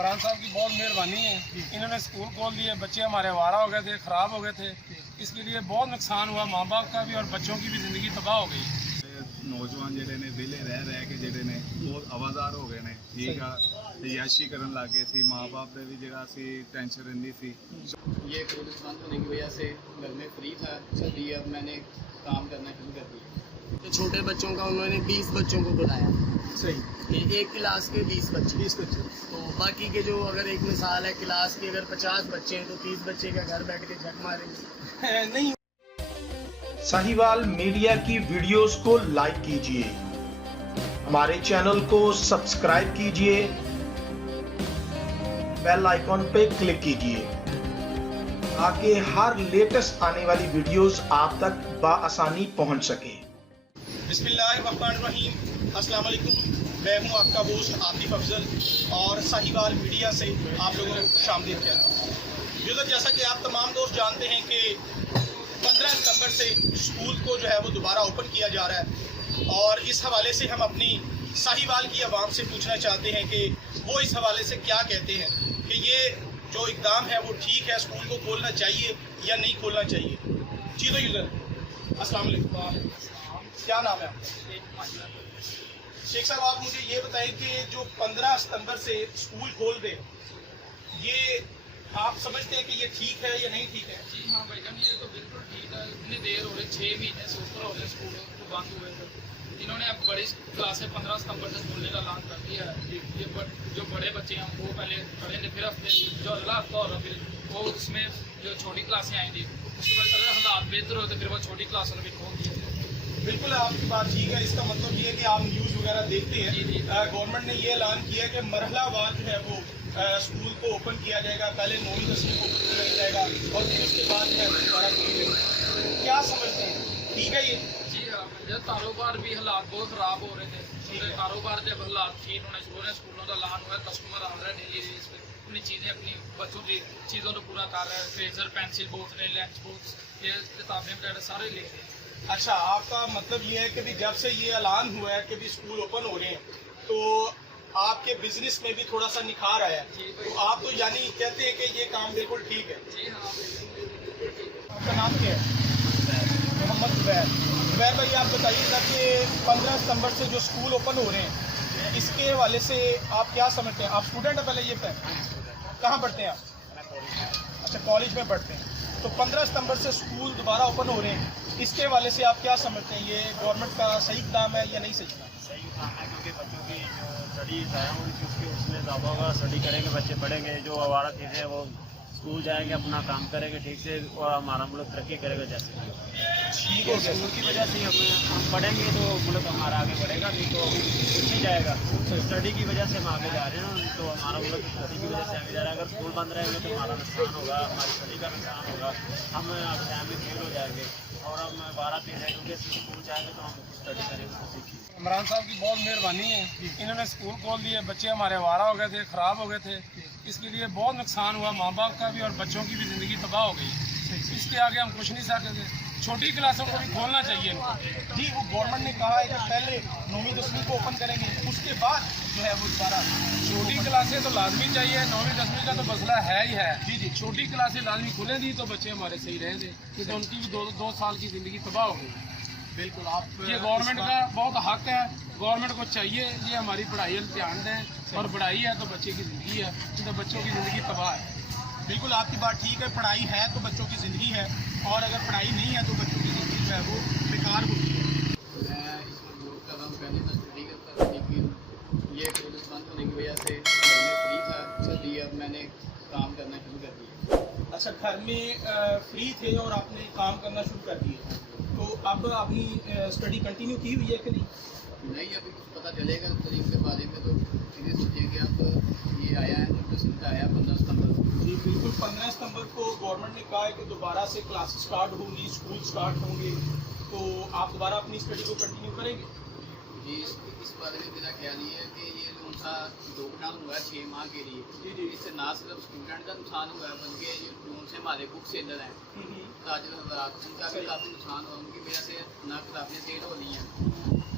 इमरान साहब की बहुत मेहरबानी है, इन्होंने स्कूल खोल दिए, बच्चे हमारे आवारा हो गए थे, ख़राब हो गए थे, इसके लिए बहुत नुकसान हुआ माँ बाप का भी और बच्चों की भी ज़िंदगी तबाह हो गई। नौजवान ਜਿਹੜੇ ਨੇ ਵਿਹਲੇ ਰਹਿ ਕੇ ਜਿਹੜੇ ਨੇ ਬਹੁਤ ਆਵਾਜ਼ਾਰ ਹੋ ਗਏ ਨੇ, ਠੀਕ ਆ, ਯਾਸ਼ੀ ਕਰਨ ਲੱਗੇ ਸੀ, ਮਾਂ ਬਾਪ ਦੇ ਵੀ ਜਿਹੜਾ ਸੀ टेंशन रहती थी। ये कॉलेज बंद होने की वजह से घर में फ्री था, जल्दी अब मैंने काम करना शुरू कर दिया। तो छोटे बच्चों का उन्होंने 20 बच्चों को बुलाया, सही, कि एक क्लास के 20 बच्चे, तो बाकी के जो अगर एक मिसाल है क्लास के अगर 50 बच्चे हैं तो 30 बच्चे का घर बैठ के झक मारेंगे नहीं। साहिवाल मीडिया की वीडियोस को लाइक कीजिए, हमारे चैनल को सब्सक्राइब कीजिए, बेल आइकॉन पे क्लिक कीजिए ताकि हर लेटेस्ट आने वाली वीडियोस आप तक बआसानी पहुंच सके। बिस्मिल्लाहिर्रहमानिर्रहीम, अस्सलाम वालेकुम। मैं हूं आपका दोस्त आतिफ अफजल और साहिवाल मीडिया से आप लोगों को खुशामदीद कहता हूं। यूज़र, जैसा कि आप तमाम दोस्त जानते हैं कि 15 सितंबर से स्कूल को जो है वो दोबारा ओपन किया जा रहा है और इस हवाले से हम अपनी साहिवाल की आवाम से पूछना चाहते हैं कि वो इस हवाले से क्या कहते हैं कि ये जो इक़दाम है वो ठीक है, स्कूल को खोलना चाहिए या नहीं खोलना चाहिए। जी तो यूज़र, अस्सलाम वालेकुम, क्या नाम है आपका? शेख साहब, आप मुझे ये बताएं कि जो 15 सितंबर से स्कूल खोल दे, ये आप समझते हैं कि ये ठीक है या नहीं ठीक है? जी हाँ भाईजान, ये तो बिल्कुल ठीक है। इतनी देर हो रही, 6 महीने से ऊपर हो गए स्कूल को बंद हुए थे। इन्होंने अब बड़ी क्लासें 15 सितंबर से खोलने का ऐलान कर दिया है। ये जो बड़े बच्चे हैं वो पहले पढ़ेंगे, फिर अपने जो अगला हफ्ता हो रहा फिर वो उसमें जो छोटी क्लासें आएंगी, उसके बाद अगर हालात बेहतर हो तो फिर वो छोटी क्लासों में भी खोल दिए। बिल्कुल, आपकी बात ठीक है। इसका मतलब ये है कि आप न्यूज़ वगैरह देखते हैं, गवर्नमेंट ने ये ऐलान किया है कि मरहलावार जो है वो स्कूल को ओपन किया जाएगा। पहले 9वीं 10वीं को ओपन किया जाएगा और फिर उसके बाद जो है दोबारा खोलेंगे। क्या समझते हैं, ठीक है ये? जी हाँ, जब कारोबार भी हालात बहुत ख़राब हो रहे थे, तो कारोबार जब हालात ठीक होने शुरू हुए, स्कूलों का ऐलान हुआ, कस्टमर आ रहे हैं डेली बेस पे, अपनी चीज़ें अपनी बच्चों की चीज़ों को पूरा कर रहे हैं, फ्रेजर पेंसिल बोतलें लंच बॉक्स ये किताबें वगैरह सारे ले रहे हैं। अच्छा, आपका मतलब ये है कि भी जब से ये ऐलान हुआ है कि भी स्कूल ओपन हो रहे हैं तो आपके बिजनेस में भी थोड़ा सा निखार आया है, तो आप तो यानी कहते हैं कि ये काम बिल्कुल ठीक है। जी हाँ, आपका नाम क्या है? मोहम्मद जुबैर भाई, आप बताइएगा कि 15 सितंबर से जो स्कूल ओपन हो रहे हैं इसके हवाले से आप क्या समझते हैं? आप स्टूडेंट हैं पहले, ये कहाँ पढ़ते हैं आप? अच्छा, कॉलेज में पढ़ते हैं। तो 15 सितंबर से स्कूल दोबारा ओपन हो रहे हैं, इसके हवाले से आप क्या समझते हैं? ये गवर्नमेंट का सही इक़दाम है या नहीं सही इक़दाम? सही काम है, क्योंकि बच्चों की जो स्टडी है उसमें ज़्यादा होगा, स्टडी करेंगे, बच्चे पढ़ेंगे, जो आवारा चीज़ें हैं वो स्कूल जाएंगे, अपना काम करेंगे ठीक से और हमारा मुल्क तरक्की करेगा। जैसे ठीक हो गया, स्कूल की वजह से हम पढ़ेंगे तो मुल्क हमारा आगे बढ़ेगा, नहीं तो कुछ नहीं जाएगा। स्टडी की वजह से हम आगे जा रहे हैं, तो हमारा मुल्क स्टडी की वजह से आगे जा रहा है। अगर स्कूल बंद रहेंगे तो हमारा नुकसान होगा, हमारी स्टडी का नुकसान होगा, हम एग्जाम में फेल हो जाएंगे और हम 12-13 क्योंकि स्कूल जाएंगे तो हम स्टडी करेंगे तो सीखिए। इमरान साहब की बहुत मेहरबानी है, इन्होंने स्कूल खोल दिए, बच्चे हमारे आवारा हो गए थे, ख़राब हो गए थे, इसके लिए बहुत नुकसान हुआ माँ बाप का भी और बच्चों की भी ज़िंदगी तबाह हो गई। इसके आगे हम कुछ नहीं सकते। छोटी क्लासों को भी खोलना चाहिए इनको। जी, वो गवर्नमेंट ने कहा है कि पहले 9वीं 10वीं को ओपन करेंगे, उसके बाद जो है वो दोबारा छोटी क्लासें तो लाजमी चाहिए, 9वीं 10वीं का तो मसला है ही है। जी जी, छोटी क्लासें लाजमी खुले दी तो बच्चे हमारे सही रहे थे, नहीं तो उनकी भी दो साल की ज़िंदगी तबाह हो गई। बिल्कुल। आप ये गवर्नमेंट का बहुत हक है, गवर्नमेंट को चाहिए ये हमारी पढ़ाई पर ध्यान दें, और पढ़ाई है तो बच्चे की ज़िंदगी है, नहीं तो बच्चों की ज़िंदगी तबाह है। बिल्कुल, आपकी बात ठीक है, पढ़ाई है तो बच्चों की ज़िंदगी है और अगर पढ़ाई नहीं है तो बच्चों की ज़िंदगी जो है वो बेकार होती है। मैं इसमें जॉब कर रहा हूँ, पहले मैं स्टडी करता था, लेकिन ये कॉलेज बंद होने की वजह से घर में फ्री था, जल्दी अब मैंने काम करना शुरू कर दिया। अच्छा, घर में फ्री थे और आपने काम करना शुरू कर दिया, तो अब अपनी स्टडी कंटिन्यू की हुई है कि नहीं? नहीं, अभी कुछ पता चलेगा तरीक के बारे में, तो सीधे सोचिए कि अब ये आया है नोटिस का आया 15 सितंबर को। जी बिल्कुल, 15 सितंबर को गवर्नमेंट ने कहा है कि दोबारा से क्लास स्टार्ट होंगी, स्कूल स्टार्ट होंगे, तो आप दोबारा अपनी स्टडी को कंटिन्यू करेंगे? जी, इस बारे में मेरा ख्याल ये है कि ये जो उनका लॉकडाउन हुआ है 6 माह के लिए, जी इससे ना सिर्फ स्टूडेंट का नुकसान हुआ है बल्कि ये जून से हमारे बुक सेलर हैं ताजिर हजरात, उनका भी काफ़ी नुकसान हुआ। उनकी वजह से ना किताबें सेल हो रही हैं,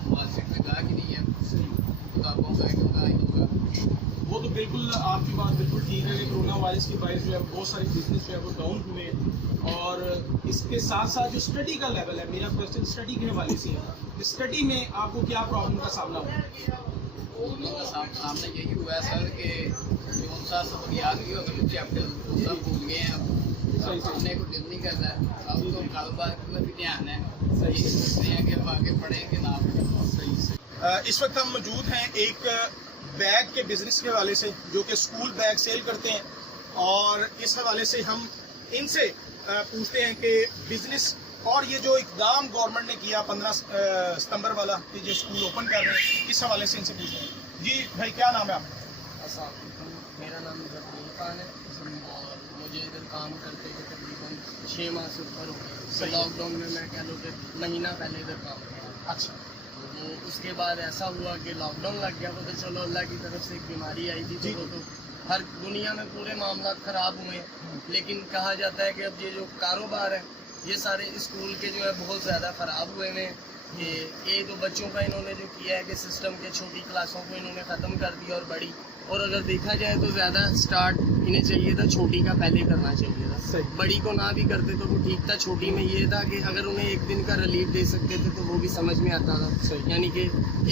मार्केट में गाहक ही नहीं है, किताबों का आइटम का ही होगा। वो तो बिल्कुल आपकी बात बिल्कुल ठीक है कि कोरोना वायरस की वजह जो है बहुत सारे बिजनेस जो है वो डाउन हुए हैं। और इसके साथ साथ जो स्टडी का लेवल है, मेरा क्वेश्चन स्टडी के हवाले से है, स्टडी में आपको क्या प्रॉब्लम का सामना हुआ? सामने यही हुआ है सर कि कौन सा सबक याद नहीं होगा, कुछ चैप्टर वो सब भूल गए हैं। अब पढ़ने को दिल नहीं कर रहा है, अब तो कारोबार में भी ध्यान है, सही सोचते हैं कि हम आगे पढ़ें कि ना पढ़ें। इस वक्त हम मौजूद हैं एक बैग के बिजनेस के हवाले से, जो कि स्कूल बैग सेल करते हैं, और इस हवाले से हम इनसे पूछते हैं कि बिजनेस और ये जो इकदाम गवर्नमेंट ने किया 15 सितंबर वाला कि जो स्कूल ओपन कर रहे हैं, इस हवाले से इनसे पूछते हैं। जी भाई, क्या नाम है आपका? मेरा नाम जफरीन खान है और मुझे इधर काम करते हुए तकरीबन 6 माह से ऊपर हो गए। लॉकडाउन में मैं कह लो कि महीना पहले इधर काम किया। अच्छा, तो उसके बाद ऐसा हुआ कि लॉकडाउन लग गया, तो चलो अल्लाह की तरफ से एक बीमारी आई थी, तो वो तो हर दुनिया में पूरे मामला ख़राब हुए। लेकिन कहा जाता है कि अब ये जो कारोबार है ये सारे स्कूल के जो है बहुत ज़्यादा ख़राब हुए हैं। कि ये जो बच्चों का इन्होंने जो किया है कि सिस्टम के छोटी क्लासों को इन्होंने ख़त्म कर दिया और बड़ी, और अगर देखा जाए तो ज़्यादा स्टार्ट इन्हें चाहिए था छोटी का पहले करना चाहिए था। बड़ी को ना भी करते तो वो ठीक था। छोटी में ये था कि अगर उन्हें एक दिन का रिलीफ दे सकते थे तो वो भी समझ में आता था। यानी कि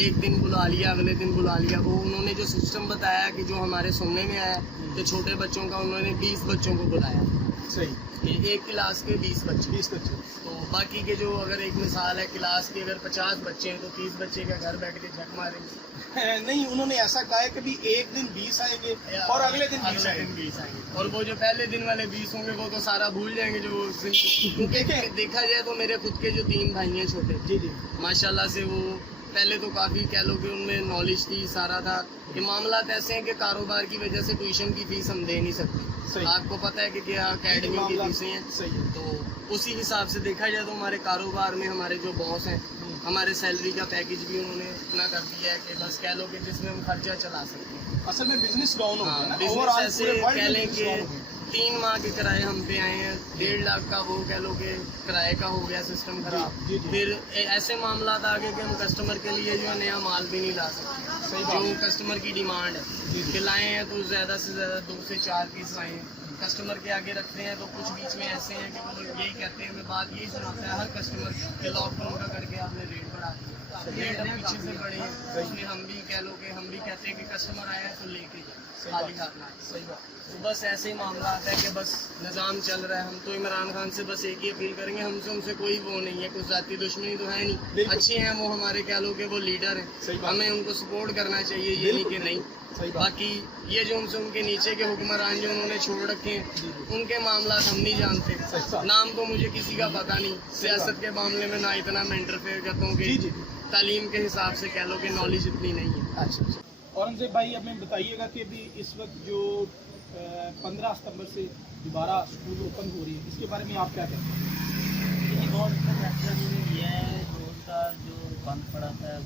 एक दिन बुला लिया, अगले दिन बुला लिया। वो उन्होंने जो सिस्टम बताया कि जो हमारे सुनने में आया कि छोटे बच्चों का उन्होंने 20 बच्चों को बुलाया। सही, एक क्लास के 20 बच्चे। तो बाकी के जो अगर एक मिसाल है क्लास के अगर 50 बच्चे हैं तो 30 बच्चे का घर बैठ के झक मारेंगे। नहीं, उन्होंने ऐसा कहा है कि भी एक दिन 20 आएंगे और अगले दिन 20 आएंगे। और वो जो पहले दिन वाले 20 होंगे वो तो सारा भूल जाएंगे जो उस दिन को। क्योंकि देखा जाए तो मेरे खुद के जो 3 भाई हैं छोटे, जी माशाल्लाह से वो पहले तो काफ़ी कह लो कि उनमें नॉलेज थी, सारा था। ये मामला ऐसे हैं कि कारोबार की वजह से ट्यूशन की फ़ीस हम दे नहीं सकते। आपको पता है कि क्या अकेडमी की फीसें हैं। सही है। तो उसी हिसाब से देखा जाए तो हमारे कारोबार में हमारे जो बॉस हैं, हमारे सैलरी का पैकेज भी उन्होंने इतना कर दिया है कि बस कह लो कि जिसमें हम खर्चा चला सकते हैं। असल में बिजनेस डाउन हो गया ना, बिजनेस ओवरऑल ऐसे पूरे वर्ल्ड कह में लें business कि down हो गया। 3 माह के किराए हम पे आए हैं, 1.5 लाख का वो कह लो कि किराए का हो गया सिस्टम खराब। जी। फिर ऐसे मामला आ गए कि हम कस्टमर के लिए जो है नया माल भी नहीं ला सकते। जो कस्टमर की डिमांड है कि लाए हैं तो ज़्यादा से ज़्यादा 2 से 4 पीस लाए हैं, कस्टमर के आगे रखते हैं। तो कुछ बीच में ऐसे हैं कि वो यही कहते हैं, मैं बात यही सुनाता है हर कस्टमर के लॉकडाउन का करके आपने रेट बढ़ा दिया, रेट अब पीछे से बढ़े हैं। इसलिए हम भी कह लो कि हम भी कहते हैं कि कस्टमर आया है तो लेके खाली हाथ ना। सही बात। तो बस ऐसे ही मामला आता है कि बस निज़ाम चल रहा है। हम तो इमरान खान से बस एक ही अपील करेंगे, हमसे उनसे कोई वो नहीं है, कुछ ज़ाती दुश्मनी तो है नहीं, अच्छे हैं वो हमारे कह लो कि वो लीडर हैं, हमें उनको सपोर्ट करना चाहिए, ये नहीं कि नहीं। बाकी ये जो उनसे उनके नीचे के हुक्मरान जो उन्होंने छोड़ रखे हैं उनके मामला हम नहीं जानते। नाम तो मुझे किसी का पता नहीं, सियासत के मामले में ना इतना मैं इंटरफेयर करता हूँ कि तालीम के हिसाब से कह लो कि नॉलेज इतनी नहीं है। अच्छा, औरंगजेब भाई, अब हमें बताइएगा कि अभी इस वक्त जो 15 सितंबर से दोबारा स्कूल ओपन हो रही है, इसके बारे में आप क्या कहते हैं? बहुत अच्छा फैसला ये है, रोजगार जो बंद पड़ा था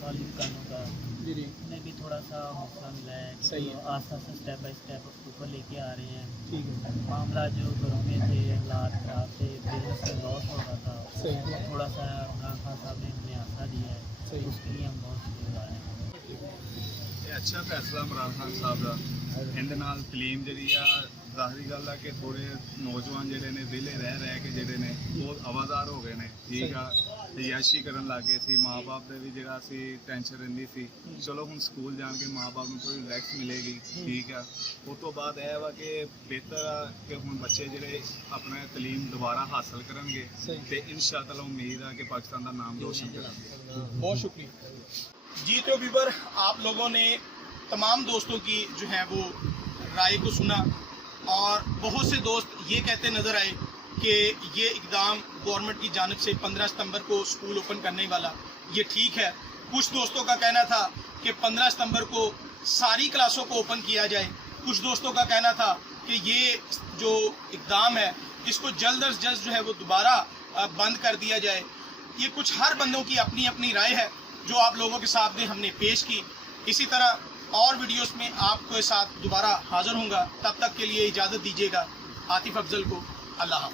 कॉलेज कानों का, उसमें भी थोड़ा सा हौसला मिला है कि सही है। आस्ता आस्ता स्टेप बाय स्टेप उसके ऊपर लेके आ रहे हैं। ठीक है। मामला जो घरों में थे, हालात खराब थे, बिजनेस में लॉस हो रहा था, सही है। थोड़ा सा इमरान खान साहब ने हमें आशा दिया है, सही। उसके लिए हम बहुत शुक्रगुजार हैं। ਇਹ ਅੱਛਾ ਫੈਸਲਾ ਇਮਰਾਨ ਖਾਨ ਸਾਹਿਬ ਦਾ। ਇਹਦੇ ਨਾਲ ਤਲੀਮ ਜਿਹੜੀ ਆ, ਜ਼ਾਹਰੀ ਗੱਲ ਆ ਕਿ ਥੋੜੇ ਨੌਜਵਾਨ ਜਿਹੜੇ ਨੇ ਵਿਹਲੇ ਰਹਿ ਕੇ ਜਿਹੜੇ ਨੇ ਬਹੁਤ ਆਵਾਜ਼ਾਰ ਹੋ ਗਏ ਨੇ। ਠੀਕ ਆ, ਯਾਸ਼ੀ ਕਰਨ ਲੱਗ ਗਏ ਸੀ। ਮਾਂ-ਬਾਪ ਦੇ ਵੀ ਜਿਹੜਾ ਸੀ ਟੈਨਸ਼ਨ ਰਹਿੰਦੀ ਸੀ, ਚਲੋ ਹੁਣ ਸਕੂਲ ਜਾਣ ਕੇ ਮਾਂ-ਬਾਪ ਨੂੰ ਥੋੜੀ ਰਿਲੈਕਸ ਮਿਲੇਗੀ। ਠੀਕ ਆ, ਉਸ ਤੋਂ ਬਾਅਦ ਇਹ ਵਾ ਕਿ ਬਿਹਤਰ ਆ ਕਿ ਹੁਣ ਬੱਚੇ ਜਿਹੜੇ ਆਪਣਾ ਤਲੀਮ ਦੁਬਾਰਾ ਹਾਸਲ ਕਰਨਗੇ ਤੇ ਇਨਸ਼ਾਅੱਲਾ ਉਮੀਦ ਆ ਕਿ ਪਾਕਿस्तान ਦਾ ਨਾਮ ਰੋਸ਼ਨ ਕਰਾਂਗੇ। बहुत शुक्रिया जी। तो व्यूवर, आप लोगों ने तमाम दोस्तों की जो है वो राय को सुना, और बहुत से दोस्त ये कहते नज़र आए कि ये इकदाम गवर्नमेंट की जानिब से 15 सितंबर को स्कूल ओपन करने वाला ये ठीक है। कुछ दोस्तों का कहना था कि 15 सितंबर को सारी क्लासों को ओपन किया जाए। कुछ दोस्तों का कहना था कि ये जो इकदाम है इसको जल्द अज जल्द जो है वो दोबारा बंद कर दिया जाए। ये कुछ हर बंदों की अपनी अपनी राय है जो आप लोगों के सामने हमने पेश की। इसी तरह और वीडियोस में आपके साथ दोबारा हाज़िर होऊंगा। तब तक के लिए इजाज़त दीजिएगा। आतिफ अफजल को अल्लाह हाफ़िज़।